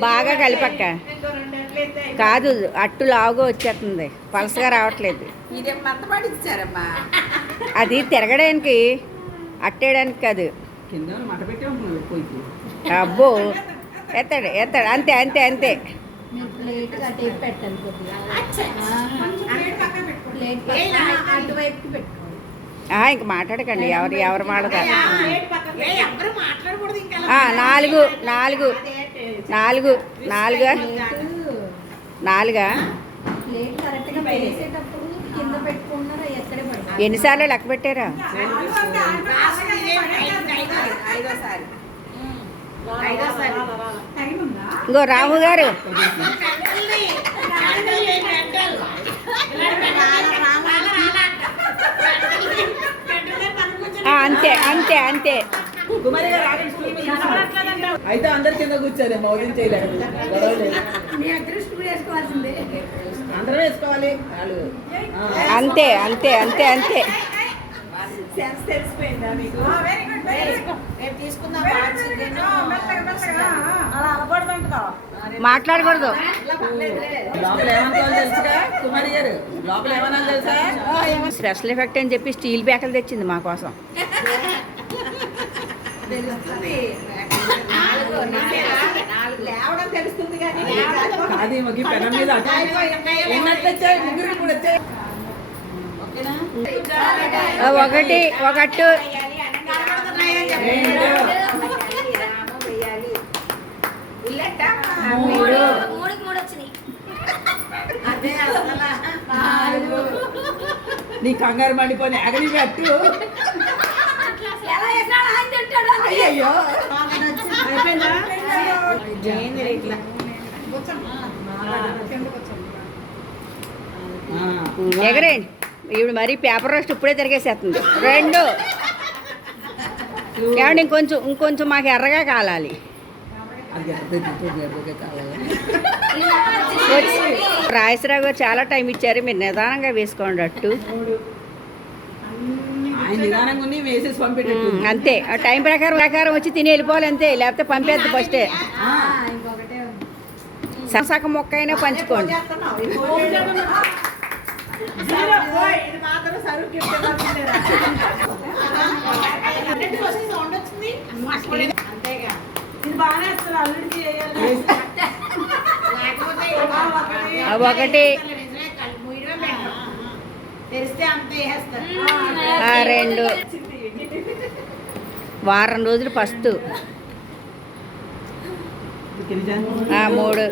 బాగా కలిపక్క. కాదు అట్టు లావుగా వచ్చేస్తుంది. పలసగా రావట్లేదు. అది తిరగడానికి అట్టేయడానికి కాదు. అబ్బో ఎత్తాడు ఎత్తాడు. అంతే అంతే అంతే. మీరు ఇంక మాట్లాడకండి. ఎవరు ఎవరు మాట్లాడతారు? ఏ, ఎవ్వరు మాట్లాడకూడదు ఇంకా ఆ, నాలుగు నాలుగు నాలుగు నాలుగా? నాలుగా? ప్లేట్ కరెక్ట్గా వేసేటప్పుడు కింద పెట్టుకున్నారా ఎక్కడే పడుతుంది ఎన్నిసార్లు లెక్క పెట్టారా? ఇంకో రాము గారు. అంతే అంతే. అయితే అందరి కింద కూర్చోరే మౌలిం చేయలేదు అందరం వేసుకోవాలి. అంతే అంతే అంతే అంతే. మాట్లాడకూడదు. స్పెషల్ ఎఫెక్ట్ అని చెప్పి స్టీల్ బ్యాకలు తెచ్చింది మా కోసం. తెలుస్తుంది లేవడం తెలుస్తుంది కానీ అది పెనం మీద ఒకటి. ఒకట్టు మూడు. మూడుకి మూడు వచ్చినాయి అదే అసలు నాలుగు. నీ కంగారు మండిపోయి అగలి పెట్టు. అయ్యో. ఇట్లా ఎగరేండి ఇప్పుడు మరి పేపర్ రోస్ట్ ఇప్పుడే తిరిగేసేస్తుంది. రెండు. ఏమండి ఇంకొంచెం ఇంకొంచెం మాకు ఎర్రగా కాలాలి. రాయసరావు గారు చాలా టైం ఇచ్చారు. మీరు నిదానంగా వేసుకోండి అట్టు. అంతే. ఆ టైం ప్రకారం ప్రకారం వచ్చి తిని వెళ్ళిపోవాలి అంతే. లేకపోతే పంపేద్దు ఫస్టే సగం మొక్క అయినా పంచుకోండి. ఇది తెరిస్తే అంతే వేసేస్తారు ఆ, రెండు. వారం రోజులు ఫస్ట్. ఆ, మూడు.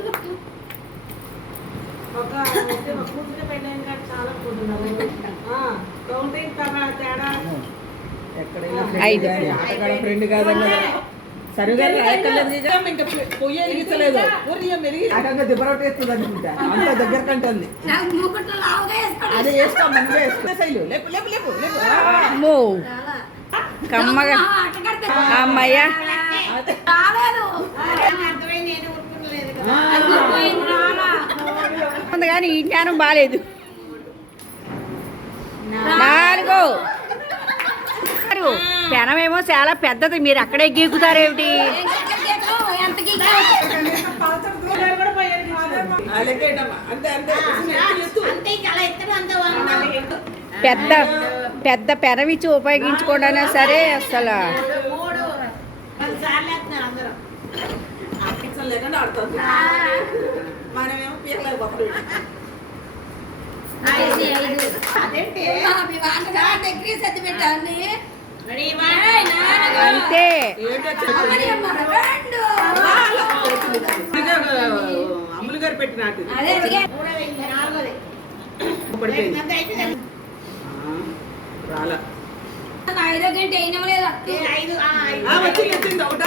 ఐదు. దగ్గర కంటుంది అదే వేసుకో మనమే వేసుకో. శైలు లేపు లేపు. కమ్మగా. అమ్మయ్య. ఉంది కానీ ఈ జ్ఞానం బాగాలేదు నాలుగు. పెనమేమో చాలా పెద్దది. మీరు అక్కడే గీకుతారేమిటి? పెద్ద పెద్ద పెనవిచ్చి ఉపయోగించుకోవడానే సరే అసలు. అదేంటి? డిగ్రీ రెడీ అంతే. అమ్ములు గారు పెట్టిన ఆట ఇది. అదే అడిగా. మూడో వెయ్యి నాలుగోది పడిపోయింది అంతే అయిపోయింది ఆ, రాలా ఐదో గంట అయినవలేదు ఐదు వచ్చింది వచ్చింది ఒకటా